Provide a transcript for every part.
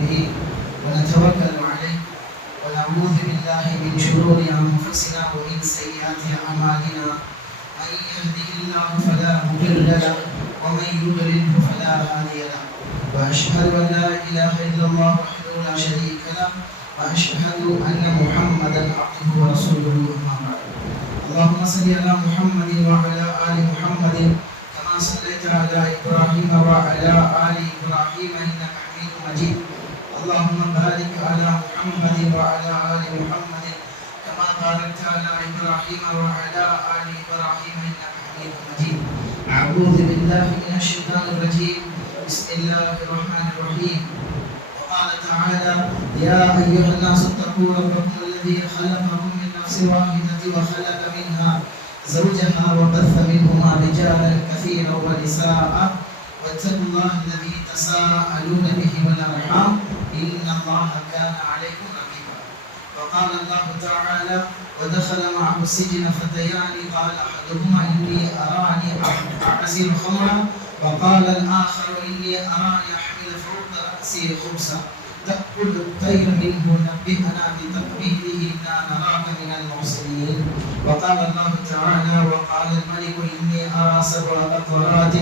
به ونتوكل عليه ونعوذ بالله من شرور أنفسنا ومن سيئات أعمالنا. من يهده الله فلا مضل له ومن يضلله فلا هادي له. وأشهد أن لا إله إلا الله وحده لا شريك له وأشهد أن محمدا عبده ورسوله أما اللهم صل على محمد وعلى آل محمد كما صليت على إبراهيم وعلى آل إبراهيم إنك حميد مجيد. اللهم بارك على محمد وعلى آل محمد كما باركت على إبراهيم وعلى آل إبراهيم إنك حميد مجيد. أعوذ بالله من الشيطان الرجيم. بسم الله الرحمن الرحيم. وقال تعالى يا أيها الناس اتقوا ربكم الذي خلقكم من نفس واحدة وخلق منها زوجها وبث منهما رجالا كثيرا ونساء. واتقوا الله الذي تساءلون به والأرحام. إن الله كان عليكم رقيبا. وقال الله تعالى ودخل معه السجن فتيان قال أحدهما إني أراني أعزل خمرا. وقال الآخر إني أراني أحمل فوق رأسي خبزا تأكل الطير منه نبئنا بتقبيله إنا نراك من المحسنين وقال الله تعالى وقال الملك سبع بقرات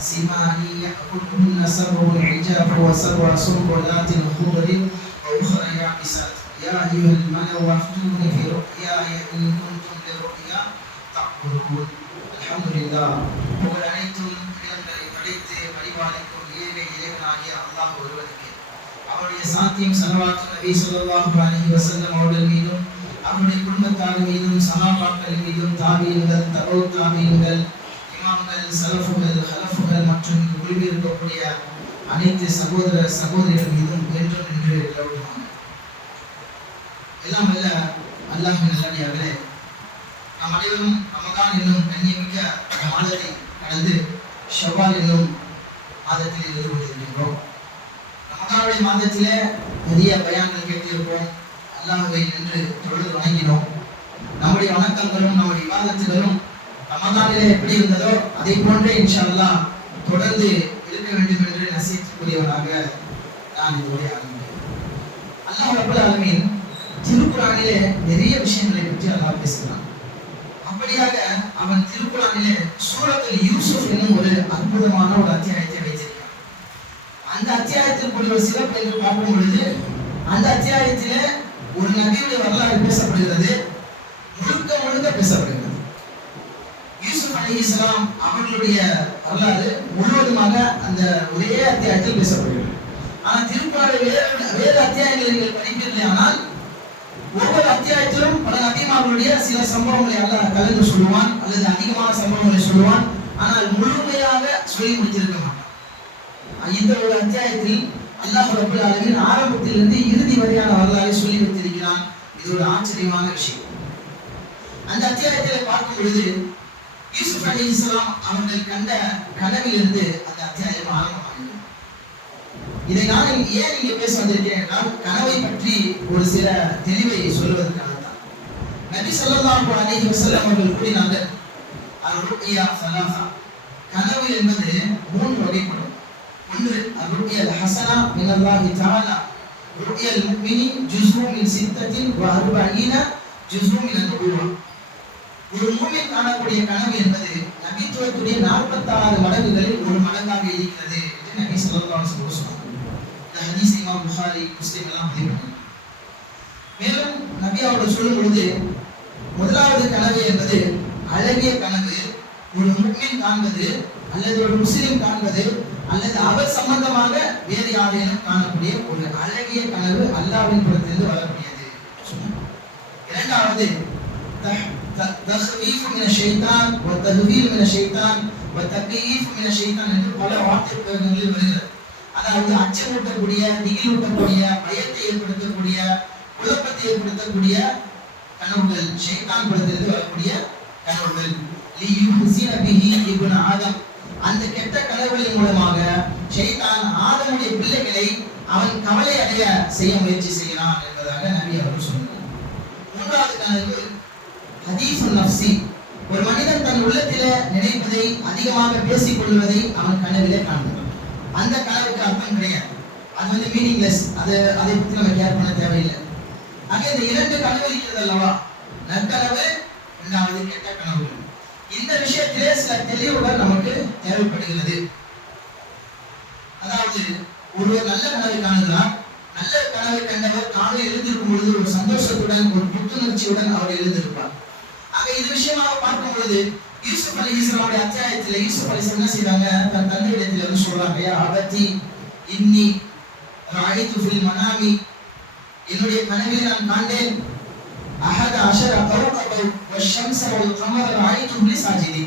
سمان يأكلهن سبع عجاف وسبع سنبلات خضر وأخرى يابسات يا أيها الملأ وافتوني في رؤياي إن كنتم لرؤيا تعبدون الحمد لله உங்கள் அனைத்தும் இடங்களை படைத்து பரிபாலிக்கும் ஏழை இறைவனாகிய அல்லாஹ் ஒருவனுக்கு அவருடைய சாத்தியம் சலவாத்து நபி ஸல்லல்லாஹு அலைஹி வஸல்லம் அவர்கள் மீதும் அவருடைய குடும்பத்தார் மீதும் சஹாபாக்கள் மீதும் தாபீன்கள் தபோ தாபீன்கள் இமாம்கள் சலஃபுகள் ஹலஃபுகள் மற்றும் குழுவில் இருக்கக்கூடிய அனைத்து சகோதர சகோதரிகள் மீதும் வேண்டும் நின்று எழுதுவாங்க எல்லாம் வல்ல அல்லாஹ் நல்லடியார்களே நாம் அனைவரும் ரமதான் என்னும் கண்ணியமிக்க மாதத்தை கடந்து ஷவ்வால் என்னும் மாதத்தில் இருந்து கொண்டிருக்கின்றோம். ரமதானுடைய மாதத்திலே நிறைய பயான்கள் கேட்டிருப்போம். அல்லாஹுவை நின்று தொழுது வணங்கினோம். நம்முடைய வணக்கங்களும் நம்முடைய விவாதத்துகளும் ரமதானிலே எப்படி இருந்ததோ அதை போன்றே இன்ஷால்லா தொடர்ந்து இருக்க வேண்டும் என்று நசிக்கக்கூடியவராக நான் இதோடைய ஆரம்பிக்கிறேன் அல்லாஹ் ரபுல் ஆலமீன் திருக்குறானிலே நிறைய விஷயங்களை பற்றி அல்லாஹ் பேசுகிறான். அப்படியாக அவன் திருக்குறானிலே சூரத்தில் யூசுப் என்னும் ஒரு அற்புதமான ஒரு அத்தியாயத்தை வைத்திருக்கிறான். அந்த அத்தியாயத்திற்குரிய ஒரு சிறப்பு என்று பார்க்கும் பொழுது அந்த அத்தியாயத்திலே ஒரு நபியுடைய வரலாறு பேசப்படுகிறது முழுக்க முழுக்க பேசப்படுகிறது. யூசுப் அலி இஸ்லாம் அவர்களுடைய வரலாறு முழுவதுமாக அந்த ஒரே அத்தியாயத்தில் பேசப்படுகிறது. ஆனால் திருப்பாடு வேறு வேறு அத்தியாயங்களை நீங்கள் படிக்கவில்லை ஆனால் ஒவ்வொரு அத்தியாயத்திலும் பல நபிமார்களுடைய சில சம்பவங்களை அல்ல கலந்து சொல்லுவான் அல்லது அதிகமான சம்பவங்களை சொல்லுவான். ஆனால் முழுமையாக சொல்லி முடித்திருக்க மாட்டான். இந்த ஒரு அத்தியாயத்தில் அல்லாஹ் ரபுல் ஆலமீன் ஆரம்பத்திலிருந்து இறுதி வரையான வரலாறை சொல்லி வைத்திருக்கிறான். இது ஒரு ஆச்சரியமான விஷயம். அந்த அத்தியாயத்தில் பார்க்கும் பொழுது யூசுப் அலி இஸ்லாம் அவர்கள் கண்ட கனவிலிருந்து அந்த அத்தியாயம் ஆரம்பமாகிறது இதை நான் ஏன் இங்கே பேச வந்திருக்கேன் என்றால் கனவை பற்றி ஒரு சில தெளிவை சொல்வதற்காக தான் நபி சொல்லலாம் அலைஹி வஸல்லம் அவர்கள் கூறினாங்க அருட்யா சலாசா கனவு என்பது மூன்று வகைப்படும். ஒன்று அருட்யல் ஹசனா மின் அல்லாஹி தஆலா. ருட்யல் முஃமினி ஜுஸ்உ மின் சித்தத்தின் வ அர்பஈன ஜுஸ்உ மின் நுபுவா ஒரு மூமின் காணக்கூடிய கனவு என்பது நபித்துவத்துடைய நாற்பத்தாறு மடங்குகளில் ஒரு மடங்காக இருக்கிறது என்று நபி ஸல்லல்லாஹு அலைஹி இந்த ஹதீஸ் இமாம் புகாரி எல்லாம் பதிவு மேலும் நபி அவர்கள் சொல்லும் பொழுது முதலாவது கனவு என்பது அழகிய கனவு. ஒரு முக்மின் காண்பது அல்லது ஒரு முஸ்லிம் காண்பது அல்லது அவர் சம்பந்தமாக வேறு யாரேனும் காணக்கூடிய ஒரு அழகிய கனவு அல்லாவின் புறத்திலிருந்து வரக்கூடியது. இரண்டாவது தஸ்வீஃப் மின ஷைத்தான் வ தஹ்வீல் மின ஷைத்தான் வ தக்யீஃப் மின ஷைத்தான் என்று பல வார்த்தை பிரயோகங்களில் வருகிறது. அதாவது அச்சமூட்டக்கூடிய திகிலூட்டக்கூடிய பயத்தை ஏற்படுத்தக்கூடிய குழப்பத்தை ஏற்படுத்தக்கூடிய கனவுகள் ஷைத்தான் புறத்திலிருந்து வரக்கூடிய கனவுகள். லியுஹ்சின பிஹி இப்னு ஆதம். அந்த கெட்ட கனவுகளின் மூலமாக ஷைத்தான் ஆதமுடைய பிள்ளைகளை அவன் கவலை அடைய செய்ய முயற்சி செய்கிறான் என்பதாக நபி அவர்கள் சொன்னார் மூன்றாவது கனவு ஹதீஃபுன் நஃப்சி ஒரு மனிதன் தன் உள்ளத்தில நினைப்பதை அதிகமாக பேசிக் கொள்வதை அவன் கனவிலே காண்பான் அந்த கனவுக்கு அர்த்தம் கிடையாது. அது வந்து மீனிங்லெஸ் அது அதை பற்றி நம்ம கேர் பண்ண தேவையில்லை. ஆக இந்த இரண்டு கனவு இருக்கிறது அல்லவா? நற்கனவு இரண்டாவது கெட்ட கனவு. இந்த விஷயத்திலே சில தெளிவுகள் நமக்கு தேவைப்படுகிறது. அதாவது ஒருவர் நல்ல கனவை காணுகிறார். நல்ல கனவை கண்டவர் காலை எழுந்திருக்கும் பொழுது ஒரு சந்தோஷத்துடன் ஒரு புத்துணர்ச்சியுடன் அவர் எழுந்திருப்பார். ஆக இது விஷயமாக பார்க்கும் பொழுது யூசுப் அலி இஸ்லாமுடைய அத்தியாயத்தில் யூசுப் அலி என்ன செய்றாங்க? தன் தந்தையிடத்தில் வந்து சொல்றாங்க யா அபத்தி இன்னி ராயித்து ஃபில் மனாமி. என்னுடைய கனவில் நான் காண்டேன் அஹத அஷர கௌகபை வஷம்ஸ வல் கமர ராயித்து லி சாஜிதி.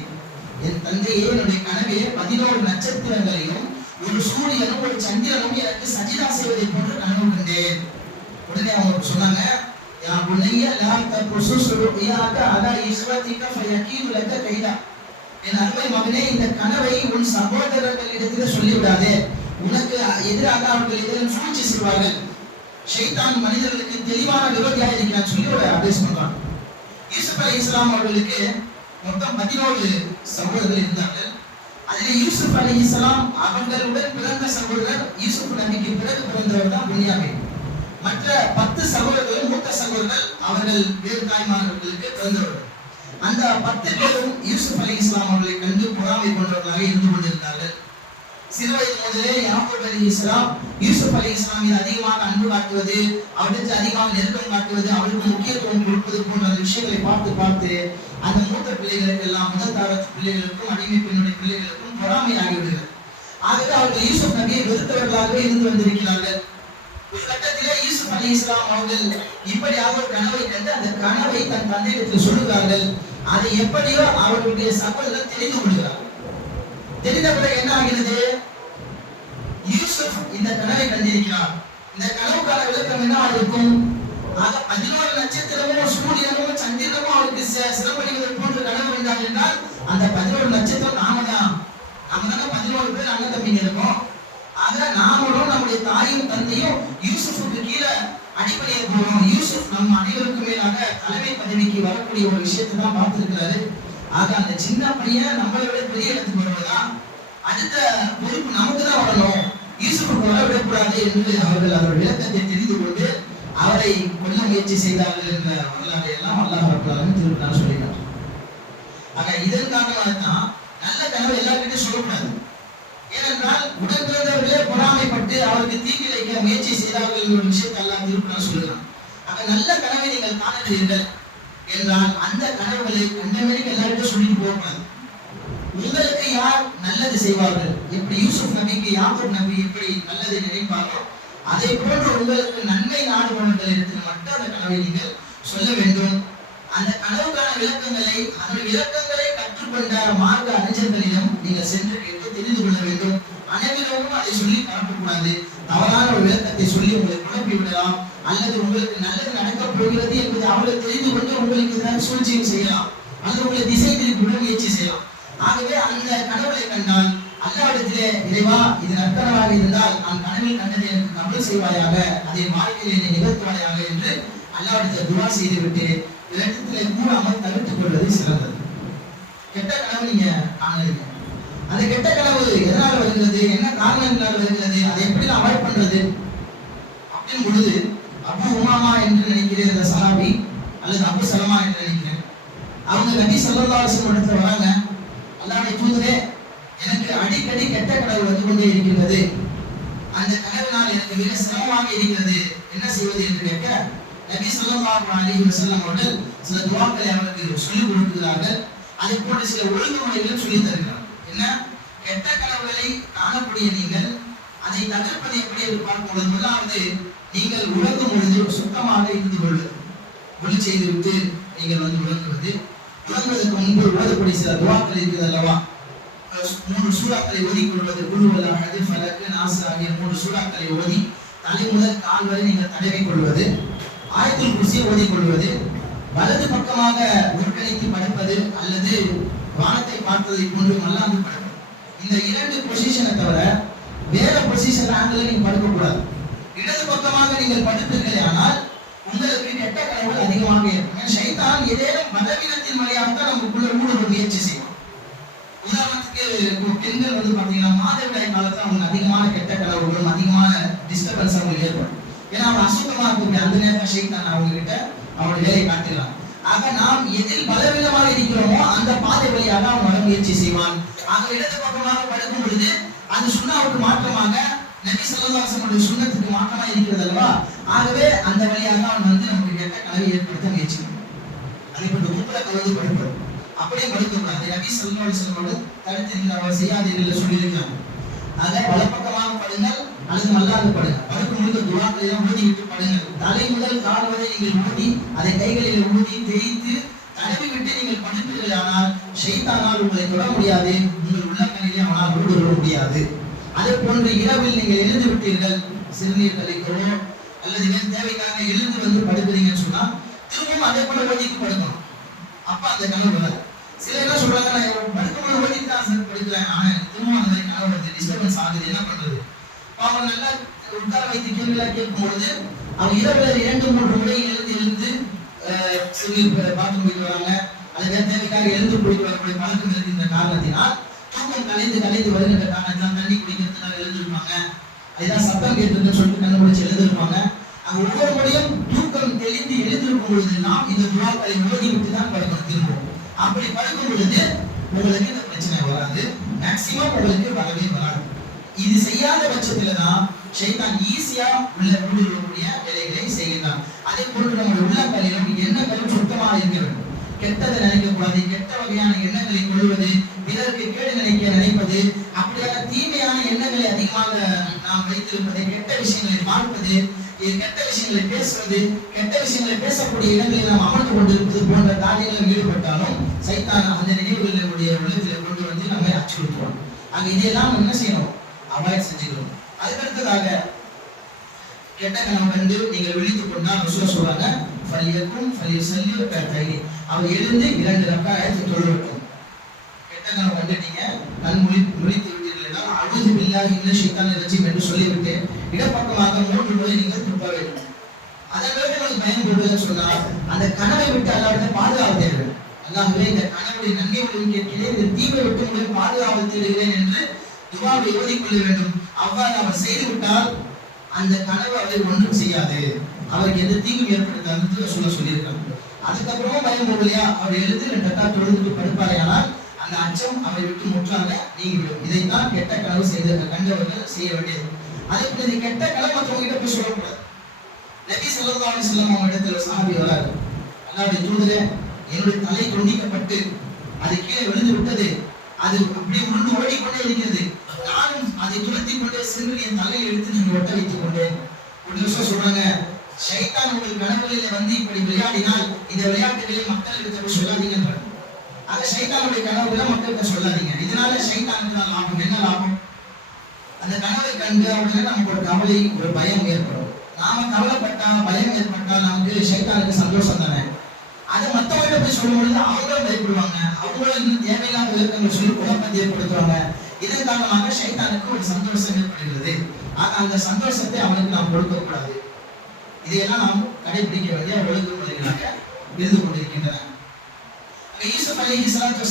என் தந்தையே என்னுடைய கனவே பதினோரு நட்சத்திரங்களையும் ஒரு சூரியனும் ஒரு சந்திரனும் எனக்கு சஜிதா செய்வதை போன்று கனவு கண்டேன். உடனே அவங்க சொன்னாங்க யா புனைய லா தப்ருசுஸ் ருயாக அலா இஸ்வதிக ஃபயகீது லக கைதா என் அருமை மகனே இந்த கனவை உன் சகோதரர்களிடத்தில் சொல்லிவிடாதே உனக்கு எதிராக அவர்கள் எதிரும் சூழ்ச்சி செய்வார்கள் ஷைத்தான் மனிதர்களுக்கு தெளிவான விரோதியாக இருக்கிறான் சொல்லி ஒரு அட்வைஸ் பண்றான் யூசுப் அலி இஸ்லாம் அவர்களுக்கு மொத்தம் பதினோரு சகோதரர்கள் இருந்தார்கள் அதில் யூசுப் அலி இஸ்லாம் அவர்களுடன் பிறந்த சகோதரர் யூசுப் நபிக்கு பிறகு பிறந்தவர் தான் புனியாமின் மற்ற பத்து சகோதரர்கள் மூத்த சகோதரர்கள் அவர்கள் வேறு தாய்மார்களுக்கு பிறந்தவர்கள். அந்த பத்து பேரும் யூசுப் அலி இஸ்லாம் அவர்களை கண்டு பொறாமை கொண்டவர்களாக இருந்து கொண்டிருந்தார்கள். சிறு வயது முதலே யாக்கூப் அலி இஸ்லாம் யூசுப் அலி இஸ்லாம் மீது அதிகமாக அன்பு காட்டுவது அவருக்கு அதிகமாக நெருக்கம் காட்டுவது அவருக்கு முக்கியத்துவம் கொடுப்பது போன்ற விஷயங்களை பார்த்து பார்த்து அந்த மூத்த பிள்ளைகளுக்கு எல்லாம் முதல் தரத்து பிள்ளைகளுக்கும் அடிமை பெண்ணுடைய பிள்ளைகளுக்கும் பொறாமை ஆகிவிடுகிறது ஆகவே அவர்கள் யூசுப் நபியை வெறுத்தவர்களாகவே இருந்து வந்திருக்கிறார்கள். கட்டத்திலே யூசுப் அலி இஸ்லாம் அவர்கள் இப்படியாக ஒரு கனவை கண்டு அந்த கனவை தன் தந்தையிடத்தில் சொல்லுகிறார்கள். அதை எப்படியோ அவர்களுடைய சகோதரர் தெரிந்து கொள்கிறார். தெரிந்த பிறகு என்ன ஆகிறது? யூசுப் இந்த கனவை கண்டிருக்கிறார். இந்த கனவுக்கான விளக்கம் என்ன இருக்கும் ஆக பதினோரு நட்சத்திரமும் சூரியனும் சந்திரனும் அவருக்கு சிறப்படிகள் சிறப்படிவது போன்ற கனவு கண்டார் என்றால் அந்த பதினோரு நட்சத்திரம் நாம தான் நாம தானே பதினோரு பேர் அண்ணன் தம்பிங்க இருக்கோம். ஆக நாமளும் நம்முடைய தாயும் தந்தையும் யூசுஃபுக்கு கீழே அடிப்படையை போனோம் யூசுப் நம்ம அனைவருக்கும் மேலாக தலைமை பதவிக்கு வரக்கூடிய ஒரு விஷயத்தை தான் பார்த்திருக்கிறாரு. ஆக அந்த சின்ன பையன் நம்மளை விட பெரிய இடத்துக்கு வருவதுதான் அடுத்த பொறுப்பு நமக்கு தான் வரணும். யூசுஃபுக்கு வர விடக்கூடாது என்று அவர்கள் அவர் விளக்கத்தை தெரிந்து கொண்டு அவரை கொல்ல முயற்சி செய்தார்கள் என்ற வரலாறு எல்லாம் அல்லாஹ் ரப்பலாலும் திருப்பினார் சொல்லினார் ஆக இதன் காரணமாக தான் நல்ல கனவு எல்லாருக்கிட்டையும் சொல்லக்கூடாது. ஏனென்றால் உடன் பொறாமைப்பட்டு அவருக்கு தீங்கி வைக்க முயற்சி செய்தார்கள் ஒரு விஷயத்தை எல்லாம் திருப்பினார் சொல்லலாம் ஆக நல்ல கனவை நீங்கள் காணுகிறீர்கள் என்றால் அந்த கனவுகளை கண்டமேனிக்கு எல்லாருக்கும் சொல்லிட்டு போகக்கூடாது. உங்களுக்கு யார் நல்லது செய்வார்கள்? எப்படி யூசுப் நபிக்கு யாபூர் நபி எப்படி நல்லதை நினைப்பார்கள்? அதை போன்று உங்களுக்கு நன்மை நாடுபவர்கள் இடத்தில் மட்டும் அந்த கனவை நீங்கள் சொல்ல வேண்டும். அந்த கனவுக்கான விளக்கங்களை அதன் விளக்கங்களை கற்றுக்கொண்ட மார்க்க அறிஞர்களிடம் நீங்கள் சென்று கேட்டு தெரிந்து கொள்ள வேண்டும். அனைவரும் அதை சொல்லி பரப்பக்கூடாது. தவறான ஒரு விளக்கத்தை சொல்லி உங்களை குழப்பி விடலாம். அல்லது உங்களுக்கு நல்லது நடக்கப் போகிறது என்பது அவர்கள் தெரிந்து கொண்டு உங்களுக்கு சூழ்ச்சியும் செய்யலாம். அல்லது உங்களை திசை திருப்பி முயற்சி செய்யலாம். ஆகவே அந்த கடவுளை கண்டால் அல்லாவிடத்திலே இறைவா இது நற்கனவாக இருந்தால் நான் கனவில் கண்டதை எனக்கு கபல் செய்வாயாக அதை வாழ்க்கையில் என்னை நிகழ்த்துவாயாக என்று அல்லாவிடத்தில் துவா செய்துவிட்டு இடத்திலே கூறாமல் தவிர்த்துக் கொள்வது சிறந்தது. கெட்ட கனவு நீங்க அந்த கெட்ட கனவு எதனால வருகிறது? என்ன காரணங்களால் வருகிறது? அதை எப்படி நான் அவாய்ட் பண்றது? அப்படின்னு பொழுது அபு உமாமா என்று நினைக்கிறேன் இந்த சலாபி அல்லது அபு சலமா என்று நினைக்கிறேன். அவங்க நபி ஸல்லல்லாஹு இடத்துல வராங்க. அல்லாஹ்வுடைய தூதரே எனக்கு அடிக்கடி கெட்ட கனவு வந்து கொண்டே இருக்கிறது. அந்த கனவினால் எனக்கு மிக சிரமமாக இருக்கிறது. என்ன செய்வது என்று கேட்க நபி சொல்லமாக அலி வஸல்லம் அவர்கள் சில துவாக்களை அவருக்கு சொல்லிக் கொடுக்கிறார்கள். அதை போன்று சில ஒழுங்குமுறைகளும் சொல்லித் தருகிறார். என்ன? கெட்ட கனவுகளை காணக்கூடிய நீங்கள் அதை தகர்ப்பது எப்படி என்று பார்க்கும் பொழுது முதலாவது நீங்கள் உலகம் பொழுது சுத்தமாக இருந்து கொள்வது ஒளி செய்துவிட்டு நீங்கள் வந்து உறங்குவது. உறங்குவதற்கு முன்பு ஓதக்கூடிய சில துவாக்கள் இருக்கிறது அல்லவா? மூன்று மூன்று சூறாக்களை ஓதிக்கொள்வது குழுவல் அழகு பலக்கு நாசு ஆகிய மூன்று சூறாக்களை ஓதி தலை முதல் கால் வரை நீங்கள் தடவி கொள்வது ஆயத்தில் குசியை ஓதிக்கொள்வது வலது பக்கமாக முற்கணித்து படுப்பது அல்லது வானத்தை பார்த்ததை போன்று மல்லாந்து படுப்பது. இந்த இரண்டு பொசிஷனை தவிர வேற பொசிஷன் ஆங்கிள் நீங்க படுக்க கூடாது இடது பக்கமாக நீங்கள் படுப்பீர்களே ஆனால் உங்களுக்கு கெட்ட கனவுகள் அதிகமாக இருக்கும் ஏன்னா, ஏதேனும் பலவீனத்தின் வழியாக தான் நமக்குள்ள ஊடுருவ முயற்சி செய்யும். உதாரணத்துக்கு பெண்கள் வந்து பாத்தீங்கன்னா மாதவிடாய் காலத்துல அவங்களுக்கு அதிகமான கெட்ட கனவுகளும் அதிகமான டிஸ்டர்பன்ஸ் அவங்களுக்கு ஏற்படும். ஏன்னா அவங்க அசுத்தமா இருக்கும் அந்த நேரத்தில் சைத்தான் அவங்க கிட்ட அவனுடைய வேலையை காட்டிடலாம் ஆக நாம் எதில் பலவீனமாக இருக்கிறோமோ அந்த பாதை வழியாக அவன் வர முயற்சி செய்வான். ஆக இடது பக்கமாக படுக்கும் பொழுது அது சுண்ணாவுக்கு மாற்றமாக நபி சொல்லவாசனுடைய சுண்ணத்துக்கு மாற்றமாக இருக்கிறது அல்லவா? ஆகவே அந்த வழியாக அவன் வந்து நமக்கு கெட்ட கலவை ஏற்படுத்த முயற்சி பண்ணுவான். அதை கொண்டு குப்புற கலந்து படுப்பது அப்படியே படுக்கக்கூடாது. நபி சொல்லோடு செல்வோடு தடுத்திருக்கிறார் செய்யாதீர்கள் சொல்லியிருக்கிறாங்க ஆக வலப்பக்கமாக படுங்கள் அல்லது மல்லாது படுங்கள். படுக்கும் பொழுது துவாக்களை தான் ஊதிவிட்டு படுங்கள் தலை முதல் கால் வரை நீங்கள் ஊதி அதை கைகளில் ஊதி தேய்த்து தடவி விட்டு நீங்கள் படுப்பீர்கள். ஆனால் ஷைத்தானால் உங்களை தொட முடியாது. உங்கள் உள்ளங்களிலே அவனால் ஊடுருவ முடியாது. அதே போன்று இரவில் நீங்கள் எழுந்து விட்டீர்கள். சிறுநீர் கழிக்கவோ அல்லது வேறு தேவைக்காக எழுந்து வந்து படுக்கிறீங்கன்னு சொன்னா திரும்பவும் அதே போல ஓதிக்கு படுக்கணும். அப்ப அந்த கனவு வராது. சில என்ன சொல்றாங்க நான் படுக்கும்போது ஓதிக்கு தான் சார் படுக்கிறேன். ஆனா எனக்கு திரும்ப அந்த மாதிரி கனவு வருது. டிஸ்டர்பன்ஸ் ஆகுது. என்ன பண்றது? அவங்க நல்லா உட்கார வைத்து கேள்விலாம் கேட்கும் பொழுது அவங்க இரவுல இரண்டு மூன்று முறை எழுந்து எழுந்து அஹ், சிறுநீர் பாத்ரூம் போயிட்டு வராங்க அல்லது தேவைக்காக எழுந்து போயிட்டு வரக்கூடிய பழக்கம் இருக்கின்ற காரணத்தினால் தூக்கம் கலைந்து கலைந்து வருகின்ற காரணத்தினால் தண்ணி குடிக்கிறதுனால எழுந்திருப்பாங்க. அதுதான் சத்தம் கேட்டு சொல்லிட்டு கண்டுபிடிச்சு எழுந்திருப்பாங்க. அங்க ஒவ்வொரு முறையும் தூக்கம் தெளிந்து எழுந்திருக்கும் பொழுதெல்லாம் இந்த துவாக்களை ஓதி விட்டு தான் படுக்கணும் திரும்பவும். அப்படி படுக்கும் பொழுது உங்களுக்கு இந்த பிரச்சனை வராது. மேக்சிமம் உங்களுக்கு வரவே வராது. இது செய்யாத பட்சத்துல தான் ஷைத்தான் ஈஸியா உள்ள ஊடுருவக்கூடிய வேலைகளை செய்கிறான் அதே போன்று நம்ம உள்ளங்களிலும் எண்ணங்களும் சுத்தமாக இருக்க வேண்டும் கெட்டதை நினைக்க கூடாது கெட்ட வகையான எண்ணங்களை கொள்வது பிறருக்கு கேடு நினைக்க நினைப்பது அப்படியான தீமையான எண்ணங்களை அதிகமாக நாம் வைத்திருப்பது கெட்ட விஷயங்களை பார்ப்பது கெட்ட விஷயங்களை பேசுவது கெட்ட விஷயங்களை பேசக்கூடிய இடங்களில் நாம் அமர்ந்து கொண்டிருப்பது போன்ற காரியங்களில் ஈடுபட்டாலும் சைத்தான் அந்த நினைவுகளை நம்முடைய உள்ளத்தில் கொண்டு வந்து நம்மை அச்சுறுத்துவோம் அங்கே இதையெல்லாம் என்ன செய்யணும்? அவாய்ட் செஞ்சுக்கணும் அதுக்கடுத்ததாக கெட்டங்களை வந்து நீங்கள் விழித்துக் கொண்டால் ரசூல் சொல்றாங்க ஃபலியக்கும் ஃபலியசல்லி கைலி அவர் எழுந்து இரண்டு ரக்காயத்தை தொழுவட்டும் கெட்டங்களை வந்து நீங்க கண் முழி முழித்து விட்டீர்கள் அழுது பில்லாஹி இன்ன ஷைத்தான் ரஜீம் என்று சொல்லிவிட்டு இடப்பக்கமாக மூன்று முறை நீங்கள் திருப்ப வேண்டும். அதன் பிறகு உங்களுக்கு பயம் கொள்வதுன்னு சொன்னால் அந்த கனவை விட்டு அல்லாவிட பாதுகாப்பு தேடுவேன் அல்லாஹ்வே இந்த கனவுடைய நன்மை உதவி கேட்கிறேன் இந்த தீமை விட்டு உங்களை பாதுகாப்பு தேடுகிறேன் என்று துவாவை ஓதிக்கொள்ள வேண்டும். அவ்வாறு அவர் செய்து விட்டால் அந்த கனவு அவரை ஒன்றும் செய்யாது. அவருக்கு எந்த தீங்கும் ஏற்படுத்தாது சொல்ல சொல்லியிருக்காங்க. அதுக்கப்புறமா பயம் இல்லையா அவர் எழுந்து ரெண்டா ரக்கா படுப்பாரையானால் அந்த அச்சம் அவரை விட்டு முற்றாக நீங்கிவிடும். இதைத்தான் கெட்ட கனவு செய்த கண்டவர்கள் செய்ய வேண்டியது. அதே போல இந்த கெட்ட கனவு மற்றவங்க போய் சொல்லக்கூடாது. நபி ஸல்லல்லாஹு அலி சொல்லம் அவங்க இடத்துல சாமி வராரு. அல்லாஹ்வுடைய தூதரே என்னுடைய தலை துண்டிக்கப்பட்டு அது கீழே விழுந்து விட்டது. அது அப்படியே உருண்டு ஓடிக்கொண்டே இருக்கிறது. நானும் அதை துரத்தி கொண்டே சென்று என் தலையை எடுத்து நீங்க ஒட்ட வைத்துக் கொண்டேன். ஒரு நிமிஷம் சொல்றாங்க சைத்தான் உங்கள் கனவுகளிலே வந்து இப்படி விளையாடினால் இந்த விளையாட்டுகளை மக்கள் போய் சொல்லாதீங்க ஆக சைத்தானுடைய கனவுகளை மக்கள்கிட்ட சொல்லாதீங்க. இதனால சைத்தானுக்கு தான் லாபம் என்ன லாபம்? அந்த கனவை கண்டு உடனே நமக்கு ஒரு கவலை ஒரு பயம் ஏற்படும். நாம கவலைப்பட்டா பயம் ஏற்பட்டா நமக்கு சைத்தானுக்கு சந்தோஷம் தானே? அதை மத்தவங்க போய் சொல்லும் பொழுது அவங்களும் பயப்படுவாங்க அவங்களும் தேவையில்லாத விளக்கங்கள் சொல்லி குழப்பத்தை ஏற்படுத்துவாங்க. இதன் காரணமாக சைத்தானுக்கு ஒரு சந்தோஷம் ஏற்படுகிறது ஆக அந்த சந்தோஷத்தை அவனுக்கு நாம் கொடுக்க கூடாது. இதையெல்லாம் நாம் கடைபிடிக்க வேண்டிய ஒழுங்குமுறைகளாக இருந்து கொண்டிருக்கின்றன. ஈசப் அலி அலைஹி ஸலாத்து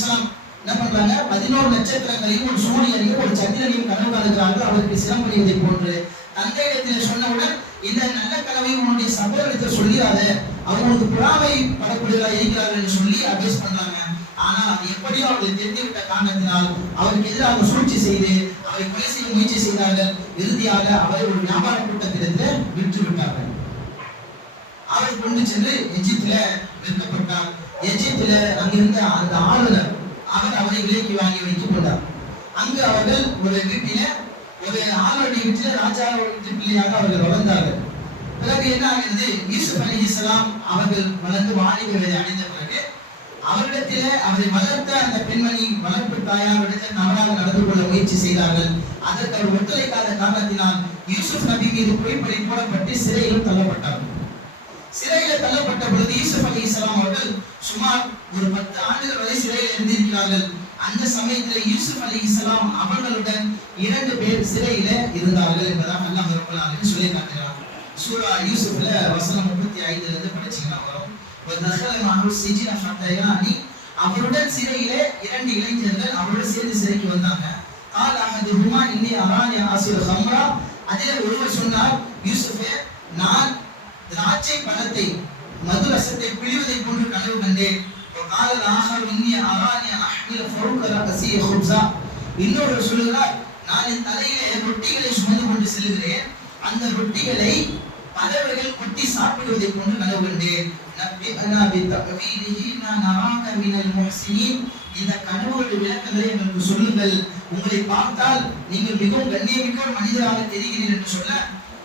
என்ன பண்றாங்க? பதினோரு நட்சத்திரங்களையும் ஒரு சூரியனையும் ஒரு சந்திரனையும் கனவு காணுகிறார்கள். அவருக்கு சிலம்படியதை போன்று தந்தையிடத்தில் சொன்னவுடன் இந்த நல்ல கனவையும் உன்னுடைய சகோதரத்தை சொல்லிடாத அவங்களுக்கு புறாவை படக்கூடியதாக இருக்கிறார்கள் என்று சொல்லி அட்வைஸ் பண்ணாங்க ஆனால் அது எப்படியோ அவர்கள் தெரிந்துவிட்ட காரணத்தினால் அவருக்கு எதிராக அவங்க சூழ்ச்சி செய்து அவரை கொலை செய்ய முயற்சி செய்தார்கள். இறுதியாக அவரை ஒரு வியாபார கூட்டத்திலிருந்து விற்று விட்டார்கள். அவர் கொண்டு சென்று எஜிப்தில விற்கப்பட்டார். எஜிப்தில அங்கிருந்த அந்த ஆளுநர் அவர் அவரை விலைக்கு வாங்கி வைத்துக் கொண்டார். அங்கு அவர்கள் ஒரு வீட்டில ஒரு ஆளுடைய வீட்டில ராஜா பிள்ளையாக அவர்கள் வளர்ந்தார்கள். பிறகு என்ன ஆகிறது யூசுப் அலி இஸ்லாம் அவர்கள் வளர்ந்து வாலிப அடைந்த பிறகு அவரிடத்தில் அவரை வளர்த்த அந்த பெண்மணி வளர்ப்பு தாயாரிடத்தில் தவறாக நடந்து கொள்ள முயற்சி செய்தார்கள். அதற்கு அவர் ஒத்துழைக்காத காரணத்தினால் யூசுப் நபி மீது பொய்ப்படி போடப்பட்டு சிறையிலும் தள்ளப்பட்டார்கள் சிறையில தள்ளப்பட்ட பொழுது யூசுப் அலி இஸ்லாம் அவர்கள் சுமார் ஒரு பத்து ஆண்டுகள் வரை சிறையில் இருந்திருக்கிறார்கள். அந்த சமயத்தில் யூசுப் அலி இஸ்லாம் அவர்களுடன் இரண்டு பேர் சிறையில இருந்தார்கள் என்பதாக அல்லாஹ் ரப்பல் ஆலமீன் சொல்லி காட்டுகிறார் சூரா யூசுஃப்ல வசனம் முப்பத்தி ஐந்துல இருந்து படிச்சீங்கன்னா வரும் ஒரு தகவல் சிஜின ஃபத்தையானி அவருடன் சிறையிலே இரண்டு இளைஞர்கள் அவருடன் சேர்ந்து சிறைக்கு வந்தாங்க கால் அஹதுஹுமா இன்னி அரானி ஆசிர் ஹம்ரா அதில் ஒருவர் சொன்னார் யூசுஃபே நான் திராட்சை பழத்தை மது ரசத்தை பிழிவதை போன்று கனவு கண்டேன் கால ஆஹர் இன்னி அரானி அஹ்மில ஃபருக ரகசி ஹுப்ஸா இன்னொரு சொல்லுகிறார் நான் என் தலையிலே ரொட்டிகளை சுமந்து கொண்டு செல்கிறேன் அந்த ரொட்டிகளை பறவைகள் கொட்டி சாப்பிடுவதை போன்று கனவு கண்டேன் நப்பிஅனா பித்தக்வீரிஹி நான் நராக மினல் முஹ்சினீன் இந்த கனவுகளுடைய விளக்கங்களை எங்களுக்கு சொல்லுங்கள் உங்களை பார்த்தால் நீங்கள் மிகவும் கண்ணியமிக்க ஒரு மனிதராக தெரிகிறீர்கள் என்று சொல்ல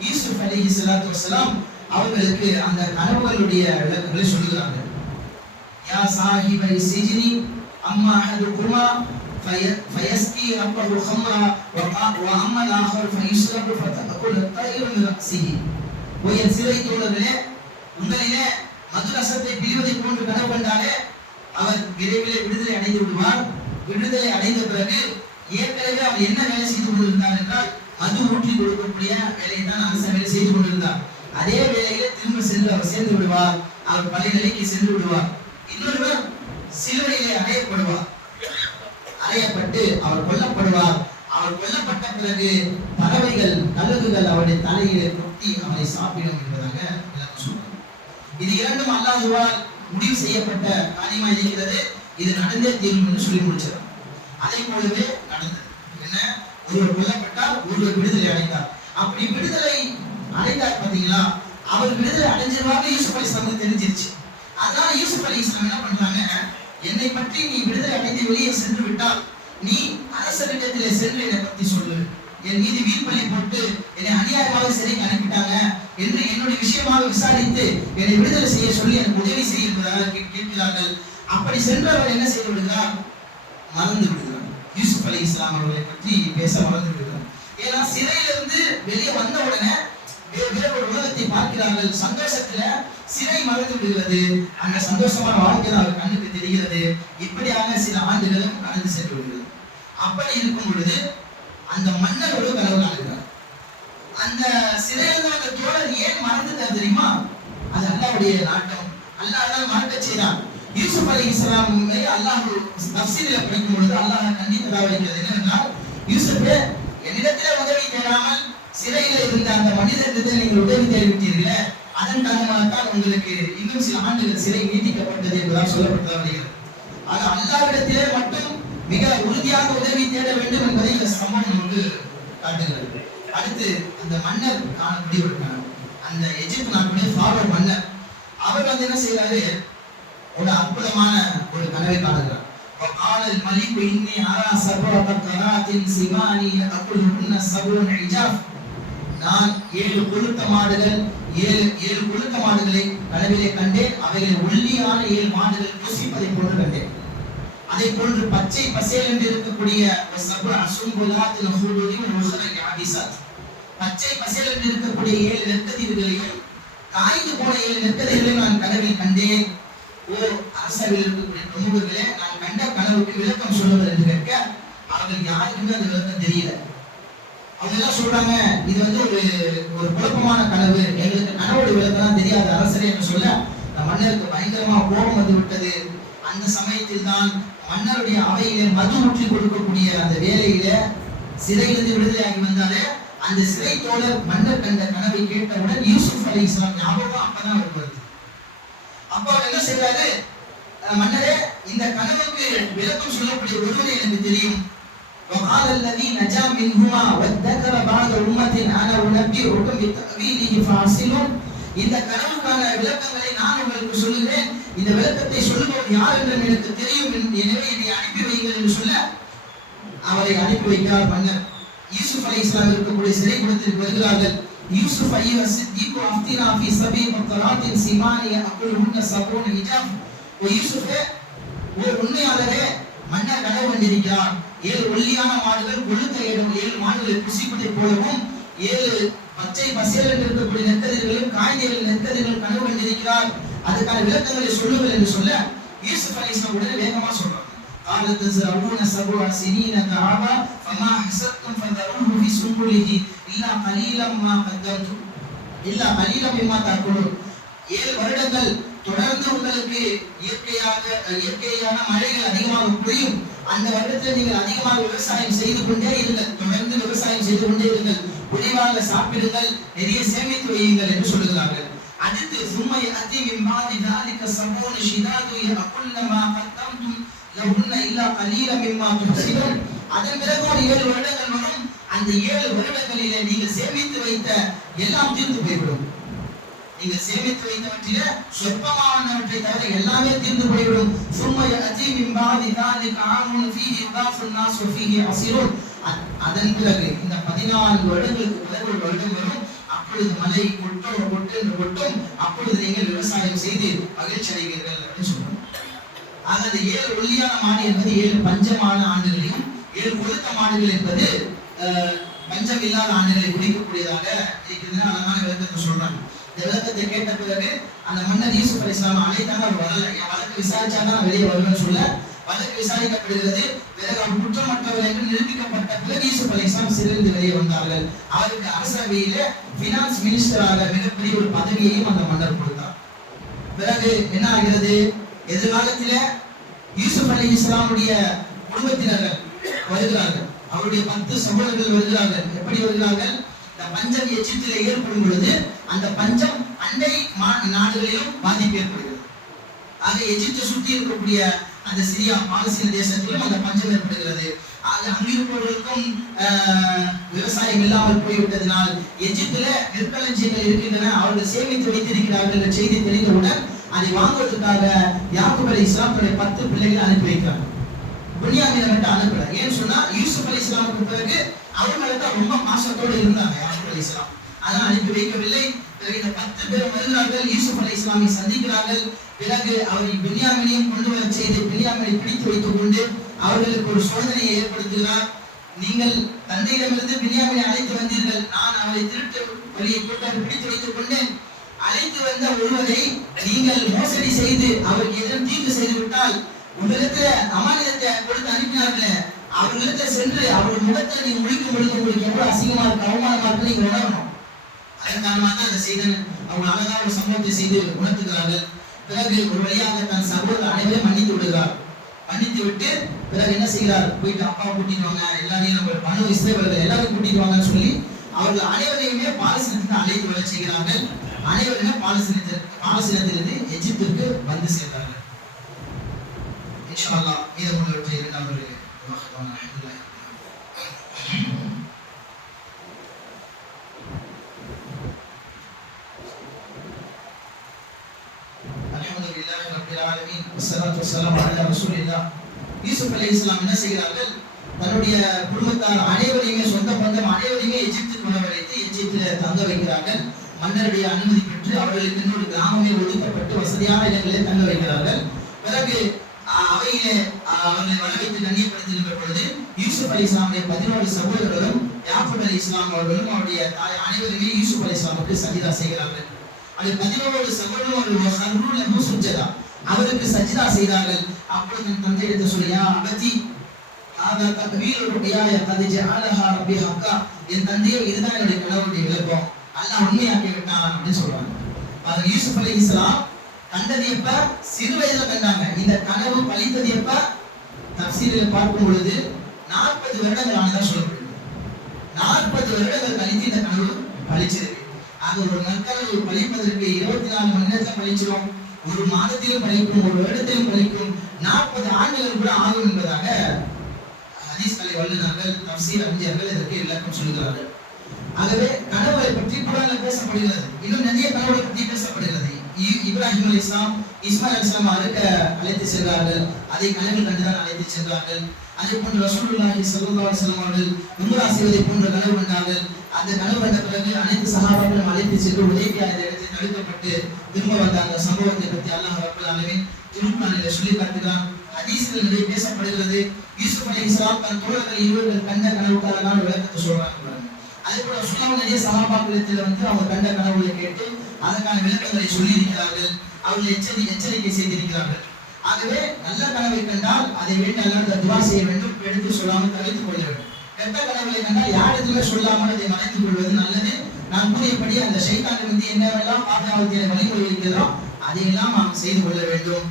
யூசுப் அலைஹி ஸலாத்து வஸலாம் அவர்களுக்கு அந்த கனவுகளுடைய விளக்கங்களை சொல்லுகிறார்கள் யா சாஹிபை சிஜ்னி அம்மா அஹதுகுமா فيسقي ربه خمرا واما الاخر فيشرب فتاكل الطير من راسه உயர் சிறை தோழர்களே உங்களிலே மதுரசத்தை பிரிவதை போன்று கனவு கண்டாலே அவர் விரைவிலே விடுதலை அடைந்து விடுவார். விடுதலை அடைந்த பிறகு ஏற்கனவே அவர் என்ன வேலை செய்து கொண்டிருந்தார் என்றால் மது ஊற்றி கொடுக்கக்கூடிய வேலையை தான் அரச வேலை செய்து கொண்டிருந்தார். அதே வேலையில திரும்ப சென்று அவர் சேர்ந்து விடுவார். அவர் பழைய நிலைக்கு சென்று விடுவார். இன்னொருவர் சிலுவையிலே அடையப்படுவார். அறையப்பட்டு அவர் கொல்லப்படுவார். அவர் கொல்லப்பட்ட பிறகு பறவைகள் கழுகுகள் அவருடைய தலையிலே கொட்டி அவரை சாப்பிடும் என்பதாக இது இரண்டும் அல்லாஹுவால் முடிவு செய்யப்பட்ட காரியமா இருக்கிறது. இது நடந்தே தீரும் என்று சொல்லி முடிச்சிடும் அதே போலவே நடந்தது. என்ன? ஒருவர் கொல்லப்பட்டால் ஒருவர் விடுதலை அடைந்தார். அப்படி விடுதலை அடைந்தார் பாத்தீங்களா அவர் விடுதலை அடைஞ்சிருவாங்க யூசுப் அலி இஸ்லாமுக்கு தெரிஞ்சிருச்சு. அதனால யூசுப் அலி இஸ்லாம் என்ன பண்றாங்க? என்னை பற்றி நீ விடுதலை அடைந்து வெளியே சென்று விட்டால் நீ அரசரிடத்திலே சென்று என்னை பத்தி சொல்லு. என் மீது வீழ்பலி போட்டு என்னை அநியாயமாக சிறைக்கு அனுப்பிட்டாங்க என்று என்னுடைய விஷயமாக விசாரித்து என்னை விடுதலை செய்ய சொல்லி எனக்கு உதவி செய்ய என்பதாக கேட்கிறார்கள். அப்படி சென்றவர் என்ன செய்து விடுகிறார்? மறந்து விடுகிறார். யூசுப் அலி இஸ்லாம் அவர்களை பற்றி பேச மறந்து விடுகிறார். ஏன்னா சிறையிலிருந்து வெளியே வந்த உடனே வேறொரு உலகத்தை பார்க்கிறார்கள். சந்தோஷத்துல சிறை மறந்து விடுகிறது. அந்த சந்தோஷமான வாழ்க்கை அவர் கண்ணுக்கு தெரிகிறது. இப்படியாக சில ஆண்டுகளும் நடந்து சென்று விடுகிறது. அப்படி இருக்கும் பொழுது அந்த மன்னர் ஒரு கனவு காணுகிறார் அந்த சிறையில் அந்த தோழர் ஏன் மறந்துட்டார் தெரியுமா? அது அல்லாவுடைய நாட்டம். அல்லாஹ் தான் மறக்க செய்தான் யூசுப் அலி இஸ்லாமை அல்லாஹ் தப்சீரில் படிக்கும் பொழுது அல்லாஹ் கண்டிப்பதாக இருக்கிறது என்னவென்றால் யூசுப்பே என்னிடத்திலே உதவி தேடாமல் சிறையில் இருந்த அந்த மனிதனிடத்தில் நீங்கள் உதவி தேடிவிட்டீர்களே அதன் காரணமாகத்தான் உங்களுக்கு இன்னும் சில ஆண்டுகள் சிறை நீட்டிக்கப்பட்டது என்பதால் சொல்லப்பட்டதாக வருகிறது. ஆனால் அல்லாவிடத்திலே மட்டும் மிக உறுதியாக உதவி தேட வேண்டும் என்பதை இந்த சம்பவம் நமக்கு காட்டுகிறது அடுத்து அந்த மன்னர் காணக்கூடிய ஒரு கனவு அந்த எஜிப்து நாட்டுடைய ஃபாரோ மன்னர் அவர் வந்து என்ன செய்யறாரு ஒரு அற்புதமான ஒரு கனவை காணுகிறார் وقال الملك إني أرى سبع بقرات سمان يأكلهن سبع عجاف நான் ஏழு கொழுத்த மாடுகள் ஏழு ஏழு கொழுத்த மாடுகளை கனவிலே கண்டேன் அவைகள் ஒல்லியான ஏழு மாடுகள் புசிப்பதை போன்று கண்டேன் அதே போன்று பச்சை பசேல் என்று இருக்கக்கூடிய சபுர அசும்புலாத்தின் பச்சை பசேல் என்று இருக்கக்கூடிய ஏழு நெற்கதிர்களையும் காய்ந்து போன ஏழு நெற்கதிர்களையும் நான் கனவில் கண்டேன். ஓ அரசவில் இருக்கக்கூடிய பிரமுகர்களே நான் கண்ட கனவுக்கு விளக்கம் சொல்லுவது என்று கேட்க அவர்கள் யாருக்குமே அந்த விளக்கம் தெரியல. அவங்க எல்லாம் சொல்றாங்க இது வந்து ஒரு ஒரு குழப்பமான கனவு. எங்களுக்கு கனவுடைய விளக்கம் தெரியாத அரசரே என்று சொல்ல. அந்த மன்னருக்கு பயங்கரமா கோபம் வந்து விட்டது. அந்த சமயத்தில் தான் மன்னருடைய அவையிலே மது ஊற்றி கொடுக்கக்கூடிய அந்த வேலையில சிறையிலிருந்து விடுதலையாகி வந்தாலே அந்த சிறை தோழர் மன்னர் கண்ட கனவை கேட்டவுடன் யூசுப் அலி இஸ்லாம் ஞாபகம் அப்பதான் அவருக்கு வருது அப்போ அவர் என்ன செய்றாரு அஹ் மன்னரே இந்த கனவுக்கு விளக்கம் சொல்லக்கூடிய ஒருவரை எனக்கு தெரியும் وقال الذي نجا منهما وادكر بعد أمة أنا أنبئكم بتأويله فأرسلون இந்த கனவுக்கான விளக்கங்களை நான் உங்களுக்கு சொல்லுகிறேன். இந்த விளக்கத்தை சொல்லுவோம் யார் என்று எனக்கு தெரியும் எனவே இதை அனுப்பி வைங்கள் என்று சொல்ல அவரை அனுப்பி வைக்கிறார் மன்னர். யூசுப் அலி இஸ்லாம் இருக்கக்கூடிய சிறைக்கூடத்திற்கு வருகிறார்கள். யூசுப் ஐயா சித்திக்கு அஃப்தினா ஃபி சபி பக்கராத்தின் சிமானிய அக்குல் உன்ன சபோன் ஹிஜாப். ஓ யூசுஃபே ஓ உண்மையாளரே மன்னர் கனவு வந்திருக்கிறார் ஏழு ஒல்லியான மாடுகள் கொழுத்த ஏழு ஏழு மாடுகளை புசிப்பதைப் போலவும் ஏழு பச்சை பசேல் என்று இருக்கக்கூடிய நெற்கதிர்களும் காய்ந்த ஏழு நெற்கதிர்கள் கனவு கண்டிருக்கிறார் அதுக்கான விளக்கங்களை சொல்லுங்கள் என்று சொல்ல யூசுப் அலி இஸ்லாம் உடனே வேகமா சொல்றாங்க قال تزرعون سبع سنين دعابا فما حسدتم فذروه في سنبله إلا قليلا ما قدمتم إلا قليلا مما تأكلون ஏழு வருடங்கள் தொடர்ந்து உங்களுக்கு இயற்கையாக இயற்கையான மழைகள் அதிகமாக பொழியும் அந்த வருடத்துல நீங்கள் அதிகமாக விவசாயம் செய்து கொண்டே இருங்கள். தொடர்ந்து விவசாயம் செய்து கொண்டே இருங்கள். குறைவாக சாப்பிடுங்கள். நிறைய சேமித்து வையுங்கள் என்று சொல்லுகிறார்கள். அடுத்து சும்மா அதி மிம்பாதி தாலிக சபோன ஷிதாது அக்குல்லமா கத்தம்தும் லஹுன்ன இல்லா கலீல மிம்மா துசிரும் அதன் பிறகு ஒரு ஏழு வருடங்கள் வரும். அந்த ஏழு வருடங்களிலே நீங்கள் சேமித்து வைத்த எல்லாம் தீர்ந்து போய்விடும். நீங்கள் சேமித்து வைத்தவற்றில சொற்பமானவற்றை தவிர எல்லாமே தீர்ந்து போய்விடும். சும்மா அதி மிம்பாதி தாதி காமுன் ஃபீஹி இதாஃபுன் நாஸ் ஃபீஹி அதன் பிறகு இந்த பதினான்கு வருடங்களுக்கு பிறகு ஒரு வருடம் வரும். அப்பொழுது மலை கொட்டும் கொட்டு என்று கொட்டும் அப்பொழுது நீங்கள் விவசாயம் செய்து மகிழ்ச்சி அடைவீர்கள் அப்படின்னு சொல்லுவோம் ஆக அந்த ஏழு ஒல்லியான மாடு என்பது ஏழு பஞ்சமான ஆண்டுகளையும் ஏழு கொடுத்த மாடுகள் என்பது பஞ்சம் இல்லாத ஆண்டுகளை குறிக்கக்கூடியதாக இருக்கின்றன அழகான விளக்கத்தை சொல்றாங்க. விளக்கத்தை கேட்ட பிறகு அந்த மன்னர் யூசுப் அலி இஸ்லாம் அழைத்தாங்க. அவர் வரல என் வழக்கு விசாரிச்சாதான் நான் வெளியே வருவேன்னு சொல்ல. வழக்கு விசாரிக்கப்படுகிறது. பிறகு அவர் குற்றமற்றவர் என்று நிரூபிக்கப்பட்ட பிறகு யூசுப் அலி இஸ்லாம் சிறைந்து வெளியே வந்தார்கள். அவருக்கு அரசவையில பினான்ஸ் மினிஸ்டராக மிகப்பெரிய ஒரு பதவியையும் அந்த மன்னர் கொடுத்தார் பிறகு என்ன ஆகிறது? எதிர்காலத்தில யூசுப் அலி இஸ்லாமுடைய குடும்பத்தினர்கள் வருகிறார்கள். அவருடைய பத்து சகோதரர்கள் வருகிறார்கள். எப்படி வருகிறார்கள்? இந்த பஞ்சம் எச்சத்தில் ஏற்படும் பொழுது அந்த பஞ்சம் அண்டை மா- நாடுகளிலும் பாதிப்பு ஏற்படுகிறது. ஆக எஜிப்தை சுற்றி இருக்கக்கூடிய அந்த சிரியா பாலஸ்தீன தேசத்திலும் அந்த பஞ்சம் ஏற்படுகிறது. ஆக அங்கிருப்பவர்களுக்கும் ஆஹ், விவசாயம் இல்லாமல் போய்விட்டதினால் எஜிப்துல நெற்களஞ்சியங்கள் இருக்கின்றன. அவர்கள் சேமித்து வைத்திருக்கிறார்கள் என்ற செய்தி தெரிந்தவுடன் அதை வாங்குவதற்காக யாக்கூப் அலி இஸ்லாம் பத்து பிள்ளைகள் அனுப்பி வைக்கிறாங்க புனியாமினை மட்டும் அனுப்பல ஏன்னு சொன்னா யூசுப் அலி இஸ்லாமுக்கு பிறகு அவங்க தான் ரொம்ப பாசத்தோடு இருந்தாங்க யாக்கூப் அலி இஸ்லாம். அதனால் அனுப்பி வைக்கவில்லை. பிறகு இந்த பத்து பேர் வருகிறார்கள் யூசுப் அலி இஸ்லாமை சந்திக்கிறார்கள். பிறகு அவரை பின்யாமினையும் கொண்டு வர செய்து பின்யாமினை பிடித்து வைத்துக் கொண்டு அவர்களுக்கு ஒரு சோதனையை ஏற்படுத்துகிறார். நீங்கள் தந்தையிடமிருந்து பின்யாமினை அழைத்து வந்தீர்கள். நான் அவரை திருட்டு வழியை போட்டு பிடித்து வைத்துக் கொண்டேன். அழைத்து வந்த ஒருவரை நீங்கள் மோசடி செய்து அவருக்கு எதிரும் தீங்கு செய்து விட்டால் உங்களிடத்துல அமானிதத்தை கொடுத்து அனுப்பினார்களே அவர்களிடத்தை சென்று அவர் முகத்தை நீங்க முடிக்கும் பொழுது உங்களுக்கு எவ்வளவு அசிங்கமா இருக்கு அவமானமா இருக்கு நீங்க உணரணும். அதன் காரணமாக தான் அந்த செய்தன் அவங்க அழகான ஒரு சம்பவத்தை செய்து உணர்த்துகிறார்கள். பிறகு ஒரு வழியாக தன் சகோதரர் அனைவரையும் மன்னித்து விடுகிறார். மன்னித்து விட்டு பிறகு என்ன செய்கிறார்? போயிட்டு அப்பாவை கூட்டிட்டு வாங்க எல்லாரையும் நம்ம மனு இஸ்ரேவர்கள் எல்லாரையும் கூட்டிட்டு வாங்கன்னு சொல்லி அவர்கள் அனைவரையுமே பாலஸ்தீனத்துக்கு அழைத்து வர செய்கிறார்கள். அனைவருமே பாலஸ்தீனத்தில் பாலஸ்தீனத்திலிருந்து எஜிப்திற்கு வந்து சேர்ந்தார்கள். இன்ஷா அல்லாஹ் மீதமுள்ளவற்றை இரண்டாவது அல்ஹம்துலில்லாஹ் அல்ஹம்துலில்லாஹி ரப்பில் ஆலமீன் வஸ்ஸலாத்து வஸ்ஸலாமு அலா ரசூலில்லாஹ். யூசுப் இஸ்லாம் என்ன செய்கிறார்கள்? தன்னுடைய குடும்பத்தார் அனைவரையுமே சொந்த பந்தம் அனைவரையுமே எஜிப்துக்கு வரவழைத்து எஜிப்தில் தங்க வைக்கிறார்கள். மன்னருடைய அனுமதி பெற்று அவர்களுக்கு ஒரு கிராமமே ஒதுக்கப்பட்டு வசதியான இடங்களில் தங்க வைக்கிறார்கள். பிறகு அவையிலே ஆஹ், அவர்களை வரவைத்து கண்ணியப்படுத்துகின்ற பொழுது யூசுப் அலி இஸ்லாமுடைய பதினோரு சகோதரர்களும் யாஃபூப் அலி இஸ்லாம் அவர்களும் அவருடைய தாய் அனைவருமே யூசுப் அலி இஸ்லாமுக்கு சஜிதா செய்கிறார்கள். அது பதினோரு சகோதரரும் ஒரு ஹர்ரூல் சுஜதா அவருக்கு சஜிதா செய்தார்கள். அப்பொழுது என் தந்தை எடுத்து சொல்லியா அபதி ஹாதா தக்வீர் ருபியாய கத் ஜஅலஹா ஹக்கா என் தந்தையோ இதுதான் என்னுடைய கடவுளுடைய விளக்கம். அல்லாஹ் உண்மையாக்கி விட்டான் அப்படின்னு சொல்றாங்க. அது யூசுப் அலைஹிஸ்ஸலாம் கண்டது எப்ப? சிறு வயதுல கண்டாங்க. இந்த கனவு பழித்தது எப்ப? தப்சீலில் பார்க்கும் பொழுது நாற்பது வருடங்கள் ஆனதா சொல்லப்படுது. நாற்பது வருடங்கள் கழித்து இந்த கனவு பழிச்சிருக்கு. அது ஒரு நற்கனவு பழிப்பதற்கு இருபத்தி நாலு மணி நேரத்தில் பழிச்சிடும் ஒரு மாதத்திலும் கழிக்கும் ஒரு வருடத்திலும் கழிக்கும் நாற்பது ஆண்டுகள் கூட ஆகும் என்பதாக ஹதீஸ் கலை வல்லுநர்கள் தப்சீர் அறிஞர்கள் இதற்கு எல்லாருக்கும் சொல்கிறார்கள். ஆகவே கடவுளை பற்றி குரான்ல பேசப்படுகிறது. இன்னும் நிறைய கடவுளை பற்றி பேசப்படுகிறது. இ- இப்ராஹிம் அலி இஸ்லாம் இஸ்மாயில் அலி இஸ்லாம் அறுக்க அழைத்து சென்றார்கள் அதை கனவில் கண்டுதான் அழைத்து சென்றார்கள் அதே போன்று ரசூலுல்லாஹி ஸல்லல்லாஹு அலைஹி வஸல்லம் அவர்கள் உம்ரா செய்வதை போன்ற கனவு கண்டார்கள். அந்த கனவு கண்ட பிறகு அனைத்து சஹாபாக்களும் அழைத்து சென்று உதவியா இந்த திரும்ப வந்த அந்த சம்பவத்தை பற்றி அல்லாஹ் ரப்பல் ஆலமீன் சொல்லி காட்டுகிறான் ஹதீஸ்கள் நிறைய பேசப்படுகிறது. யூசுப் அலைஹிஸ்ஸலாம் தன் தோழர்கள் இருவர்கள் கண்ட கனவுக்கான விளக்கத்தை சொல்றாங்க அதே போல சுனாமி நிறைய வந்து அவங்க கண்ட கனவுகளை கேட்டு அதற்கான விளக்கங்களை சொல்லி இருக்கிறார்கள் அவர்கள் எச்சரி எச்சரிக்கை செய்திருக்கிறார்கள். ஆகவே நல்ல கனவை கண்டால் அதை வேண்டி அல்லாத துவா செய்ய வேண்டும் எடுத்து சொல்லாமல் தவிர்த்துக் கொள்ள வேண்டும். கெட்ட கனவுகளை கண்டால் யாரிடத்துமே சொல்லாமல் அதை மறைத்துக் கொள்வது நல்லது. நான் கூறியபடி அந்த ஷைத்தானிலிருந்து என்னவெல்லாம் பாதுகாவத்திய வழிமுறை இருக்கிறதோ அதையெல்லாம் நாம் செய்து கொள்ள வேண்டும்.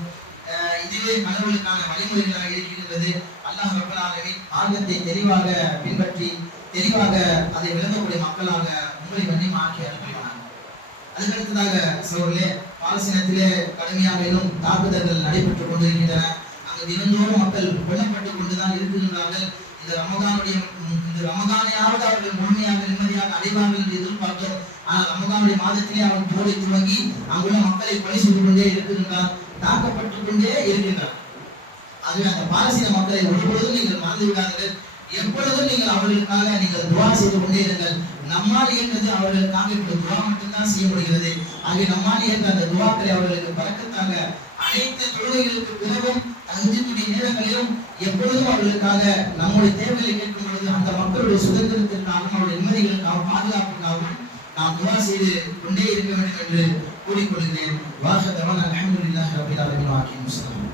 இதுவே கடவுளுக்கான வழிமுறைகளாக இருக்கின்றது. அல்லாஹ் ரப்பல் ஆர்வத்தை மார்க்கத்தை தெளிவாக பின்பற்றி தெளிவாக அதை விளங்கக்கூடிய மக்களாக உங்களை பண்ணி மாற்றி அனுப்பினார். அதுக்கடுத்ததாக சோழர்களே பாலஸ்தீனத்திலே கடுமையாக இன்னும் தாக்குதல்கள் நடைபெற்றுக் கொண்டிருக்கின்றன. அங்கு தினந்தோறும் மக்கள் கொல்லப்பட்டுக் கொண்டுதான் இருக்கின்றார்கள் இந்த ரமதானுடைய இந்த ரமதானையாவது அவர்கள் முழுமையாக நிம்மதியாக அடைவார்கள் என்று எதிர்பார்த்தோம். ஆனால் ரமதானுடைய மாதத்திலே அவன் போரை துவங்கி அங்குள்ள மக்களை பழி செய்து கொண்டே இருக்கின்றார் தாக்கப்பட்டுக் கொண்டே இருக்கின்றார். ஆகவே அந்த பாலஸ்தீன மக்களை ஒருபொழுதும் நீங்கள் மறந்து விடாதீர்கள். எப்பொழுதும் நீங்கள் அவர்களுக்காக நீங்கள் துவா செய்து கொண்டே இருங்கள். நம்மால் இயன்றது அவர்களுக்காக இந்த துவா மட்டும்தான் செய்ய முடிகிறது. ஆகிய நம்மால் இயன்ற அந்த துவாக்களை அவர்களுக்கு பறக்கத்தாங்க அனைத்து தொழுகைகளுக்கு பிறகும் தகுதியுடைய நேரங்களிலும் எப்பொழுதும் அவர்களுக்காக நம்முடைய தேவைகளை கேட்கும் பொழுது அந்த மக்களுடைய சுதந்திரத்திற்காகவும் அவருடைய நிம்மதிகளுக்காகவும் பாதுகாப்புக்காகவும் நாம் துவா செய்து கொண்டே இருக்க வேண்டும் என்று கூறிக்கொள்கிறேன். வாச தவன் அலமதுல்லாஹி ரபில் ஆலமீன். வாக்கியம் முஸ்லிம்